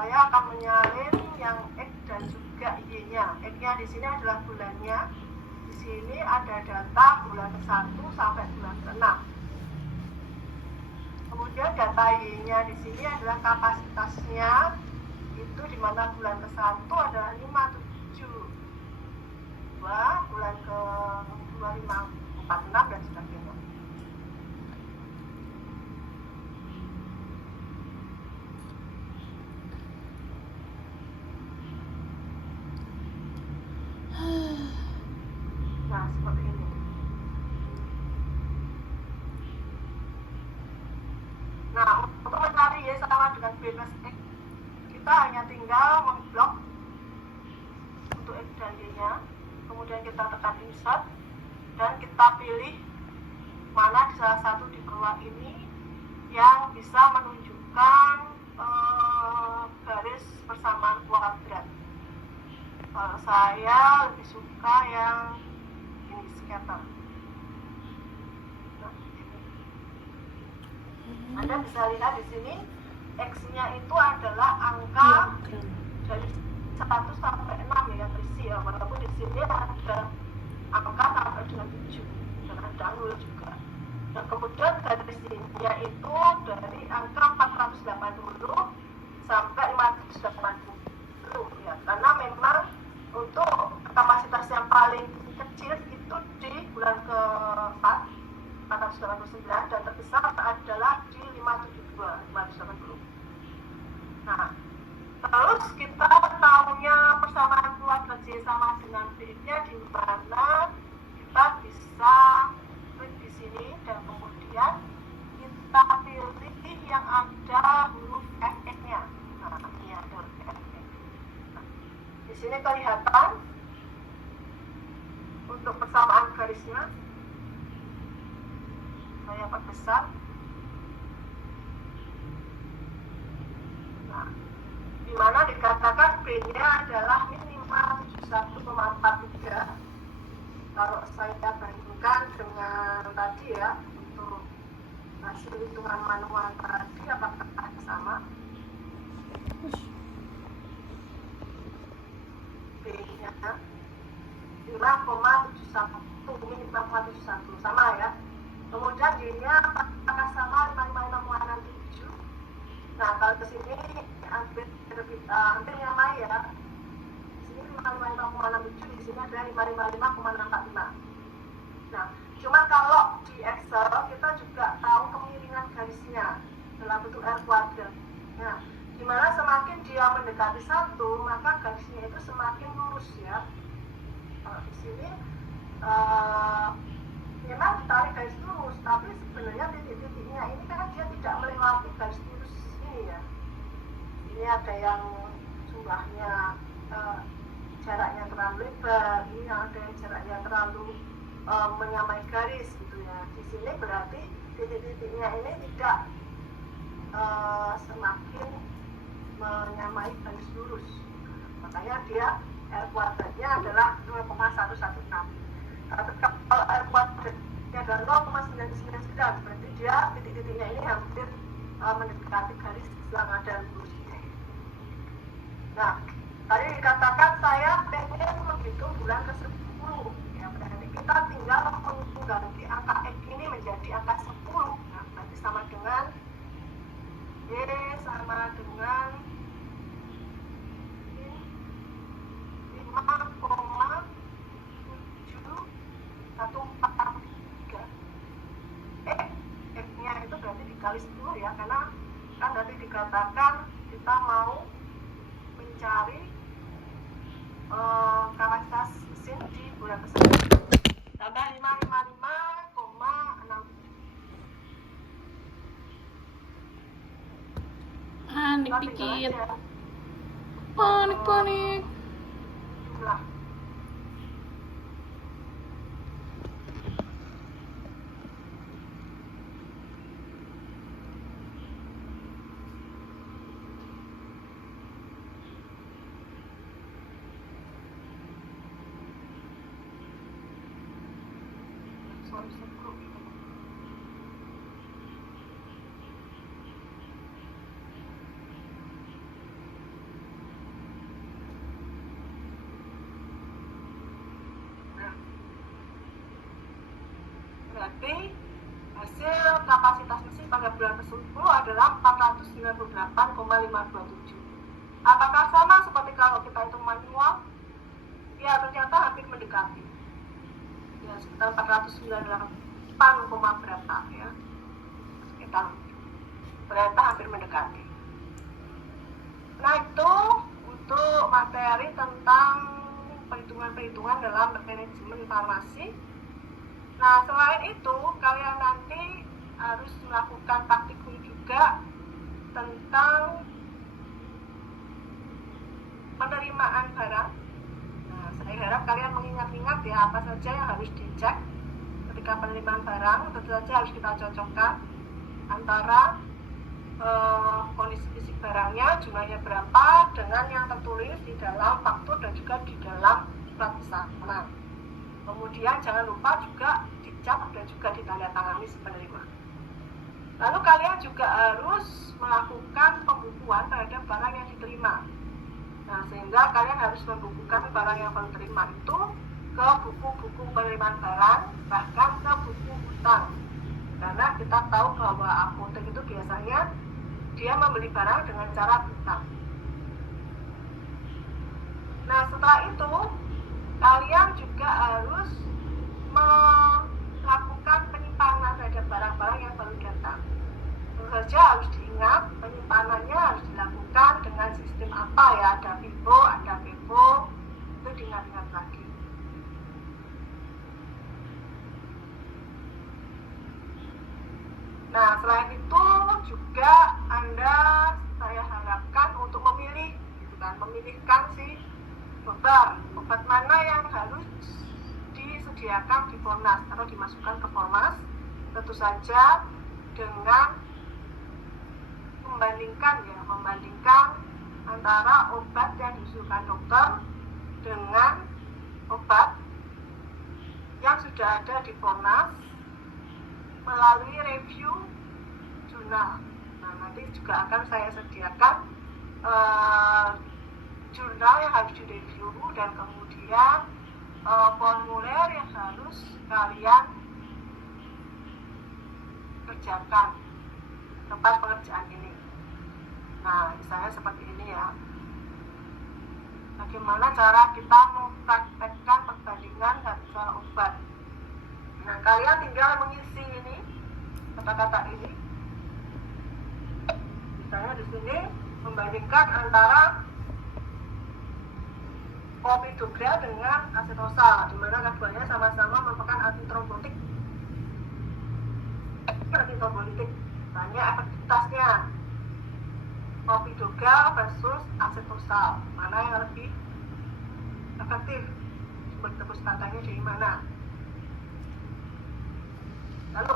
saya akan menyalin yang X dan juga Y-nya. X-nya di sini adalah bulannya. Di sini ada data bulan ke-1 sampai bulan ke-6. Kemudian data Y-nya di sini adalah kapasitasnya. Itu di mana bulan ke-1 adalah 572, bulan ke-2 546 dan sebagainya. Nah, seperti ini. Nah, untuk mencari Y sama dengan B plus X, kita hanya tinggal memblok untuk X dan Y-nya. Kemudian kita tekan insert dan kita pilih mana di salah satu di bawah ini yang bisa menunjukkan garis persamaan kuadrat. Kalau saya lebih suka yang ini, scatter. Nah, ini. Anda bisa lihat di sini X-nya itu adalah angka dari 1 sampai 6 ya, berisi ya, walaupun di sini ada angka sampai dengan 7 dan ada nol juga. Dan kemudian garisnya itu dari angka 480 sampai 580 ya, karena memang untuk kapasitas yang paling kecil itu di bulan ke-4 489 dan terbesar adalah di 580. Nah, terus kita tahunya persamaan kuadrat Y sama dengan B-nya di mana kita bisa klik di sini dan kemudian kita pilih yang ada huruf F-nya. Nah, ini ada huruf F. Nah, di sini kelihatan untuk persamaan garisnya. Saya perbesar. Nah, di mana dikatakan B-nya adalah minimal 71,43. Kalau saya bandingkan dengan tadi ya, untuk hasil hitungan manual tadi apakah sama? B-nya 5,71, minimal 5,71 sama ya. Kemudian Y-nya apakah sama 555,67? Nah, kalau di sini hampir sama ya. Di sini 555,67, di sini ada 555,65. Nah, cuma kalau di Excel kita juga tahu kemiringan garisnya dalam bentuk R kuadrat. Nah, dimana semakin dia mendekati 1, maka garisnya itu semakin lurus ya. Kalau di sini memang ditarik garis lurus, tapi sebenarnya titik-titiknya ini kan dia tidak melewati garis lurus ini ya. Ini ada yang jumlahnya jaraknya terlalu lebar, ini ada yang jaraknya terlalu menyamai garis gitu ya. Di sini berarti titik-titiknya ini tidak semakin menyamai garis lurus. Makanya dia R kuadratnya adalah 0,116. Tapi kalau R kuadratnya adalah 0,999, berarti dia titik-titiknya ini hampir mendekati garis yang ada lurusnya. Nah, tadi dikatakan saya pengen menghitung bulan ke-10 ya, berarti kita tinggal mengganti angka X ini menjadi angka 10. Nah, berarti sama dengan Y sama dengan 5,7143. X-nya itu berarti dikali 10 ya, karena kan tadi dikatakan kita mau mencari kapasitas mesin di bulan ke-1. Tambah 555,6. Panik dikit. Panik. Jumlah. berarti hasil kapasitas mesin pada bulan ke-10 adalah 498,527. Apakah sama seperti kalau kita hitung manual? Ya, ternyata hampir mendekati. Ya, sekitar 498, berapa ya? Sekitar ternyata hampir mendekati. Nah, itu untuk materi tentang perhitungan-perhitungan dalam manajemen farmasi. Nah, selain itu, kalian nanti harus melakukan praktikum juga tentang penerimaan barang. Nah, saya harap kalian mengingat-ingat ya apa saja yang harus dicek ketika penerimaan barang. Tentu saja harus kita cocokkan antara kondisi fisik barangnya, jumlahnya berapa, dengan yang tertulis di dalam faktur dan juga di dalam plat pesanan. Kemudian jangan lupa juga dicap dan juga ditandatangani si penerima. Lalu kalian juga harus melakukan pembukuan terhadap barang yang diterima. Nah, sehingga kalian harus membukukan barang yang baru terima itu ke buku-buku penerimaan barang, bahkan ke buku hutang. Karena kita tahu bahwa apotek itu biasanya dia membeli barang dengan cara hutang. Nah, setelah itu kalian juga harus melakukan penyimpanan terhadap barang-barang yang baru datang. Tentu saja harus diingat penyimpanannya harus dilakukan dengan sistem apa ya, ada FIFO, ada PEFO, itu diingat-ingat lagi. Nah, selain itu juga saya harapkan untuk memilih, gitu kan, memilihkan si obat mana yang harus disediakan di Fornas atau dimasukkan ke Formas, tentu saja dengan membandingkan antara obat yang disuruhkan dokter dengan obat yang sudah ada di Fornas melalui review jurnal. Nah, nanti juga akan saya sediakan jurnal yang harus direview dan kemudian formulir yang harus kalian kerjakan tempat pengerjaan ini. Nah, misalnya seperti ini ya. Bagaimana cara kita mempraktekkan perbandingan harga obat. Nah, kalian tinggal mengisi ini kata-kata ini. Misalnya di sini membandingkan antara clopidogrel dengan acetosal, di mana keduanya sama-sama merupakan antitrombotik. Tanya efektivitasnya clopidogrel versus acetosal, mana yang lebih efektif, sumber tebus tandanya dari mana. Lalu